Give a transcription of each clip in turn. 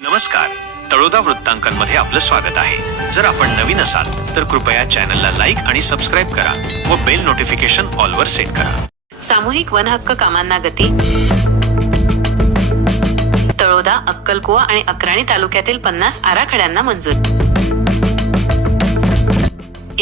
नमस्कार. तळोदा वृत्तांकनमध्ये आपलं स्वागत आहे. जर आपण नवीन असाल तर कृपया चॅनलला लाईक आणि सबस्क्राईब करा व बेल नोटिफिकेशन ऑलवर सेट करा. सामूहिक वन हक्क कामांना गती. तळोदा अक्कलकुवा आणि अक्राणी तालुक्यातील पन्नास आराखड्यांना मंजूर.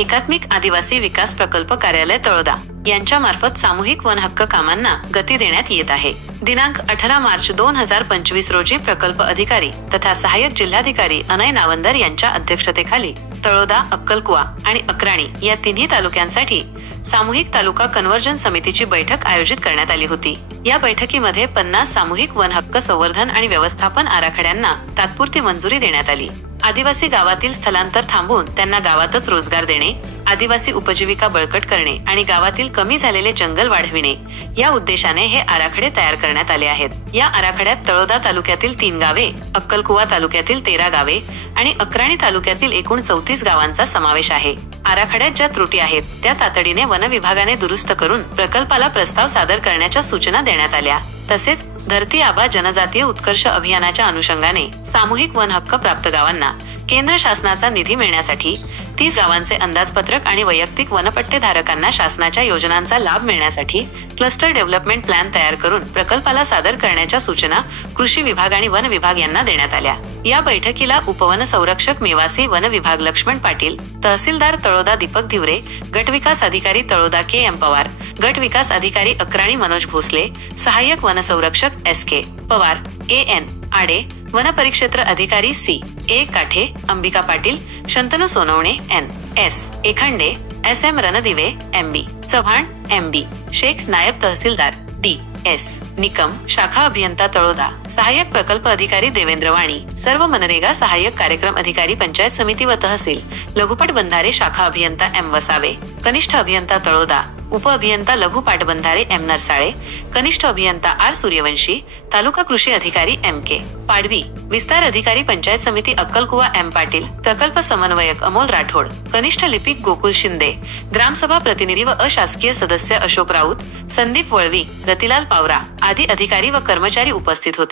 एकात्मिक आदिवासी विकास प्रकल्प कार्यालय तळोदा यांच्या मार्फत सामूहिक वन हक्क कामांना गती देण्यात येत आहे. दिनांक अठरा मार्च दोन हजार पंचवीस रोजी प्रकल्प अधिकारी तथा सहाय्यक जिल्हाधिकारी अनय नावंदर यांच्या अध्यक्षतेखाली तळोदा अक्कलकुवा आणि अक्राणी या तिन्ही तालुक्यांसाठी सामूहिक तालुका कन्व्हर्जन समितीची बैठक आयोजित करण्यात आली होती. या बैठकीमध्ये पन्नास सामूहिक वन हक्क संवर्धन आणि व्यवस्थापन आराखड्यांना तात्पुरती मंजुरी देण्यात आली. आदिवासी गावातील स्थलांतर थांबवून त्यांना गावातच रोजगार देणे आदिवासी उपजीविका बळकट करणे आणि गावातील कमी झालेले जंगल वाढविणे या उद्देशाने हे आराखडे तयार करण्यात आले आहेत. या आराखड्यात तळोदा तालुक्यातील तीन गावे अक्कलकुवा तालुक्यातील तेरा गावे आणि अक्राणी तालुक्यातील एकूण चौतीस गावांचा समावेश आहे. आराखड्यात ज्या त्रुटी आहेत त्या तातडीने वन विभागाने दुरुस्त करून प्रकल्पाला प्रस्ताव सादर करण्याच्या सूचना देण्यात आल्या. तसेच धरती आबा जनजातीय उत्कर्ष अभियानाच्या अनुषंगाने सामूहिक वन हक्क प्राप्त गावांना केंद्र शासनाचा निधी मिळण्यासाठी तीस गावांचे अंदाजपत्रक आणि वैयक्तिक वनपट्टेधारकांना शासनाच्या योजनांचा लाभ मिळण्यासाठी क्लस्टर डेव्हलपमेंट प्लॅन तयार करून प्रकल्पाला सादर करण्याच्या सूचना कृषी विभाग आणि वन विभाग यांना देण्यात आल्या. या बैठकीला उपवन संरक्षक मेवासी वन विभाग लक्ष्मण पाटील तहसीलदार तळोदा दीपक धिवरे गट विकास अधिकारी तळोदा के एम पवार गट विकास अधिकारी अक्राणी मनोज भोसले सहाय्यक वनसंरक्षक S K Pawar A N Aade वनपरिक्षेत्र अधिकारी C A Kathe Ambika Patil Shantanu Sonawane N S Ekhande S M Randive M B Chavan M B Shaikh नायब तहसीलदार डी एस निकम शाखा अभियंता तळोदा सहाय्यक प्रकल्प अधिकारी देवेंद्र वाणी सर्व मनरेगा सहाय्यक कार्यक्रम अधिकारी पंचायत समिती व तहसील लघुपट बंधारे शाखा अभियंता एम वसावे कनिष्ठ अभियंता तळोदा उप अभियंता लघु पाटबंधारे एम नरसाळे कनिष्ठ अभियंता आर सूर्यवंशी तालुका कृषी अधिकारी एम के पाडवी विस्तार अधिकारी पंचायत समिती अक्कलकुवा एम पाटील प्रकल्प समन्वयक अमोल राठोड कनिष्ठ लिपिक गोकुल शिंदे ग्रामसभा प्रतिनिधी व अशासकीय सदस्य अशोक राऊत संदीप वळवी रतिलाल पावरा आदी अधिकारी व कर्मचारी उपस्थित होते.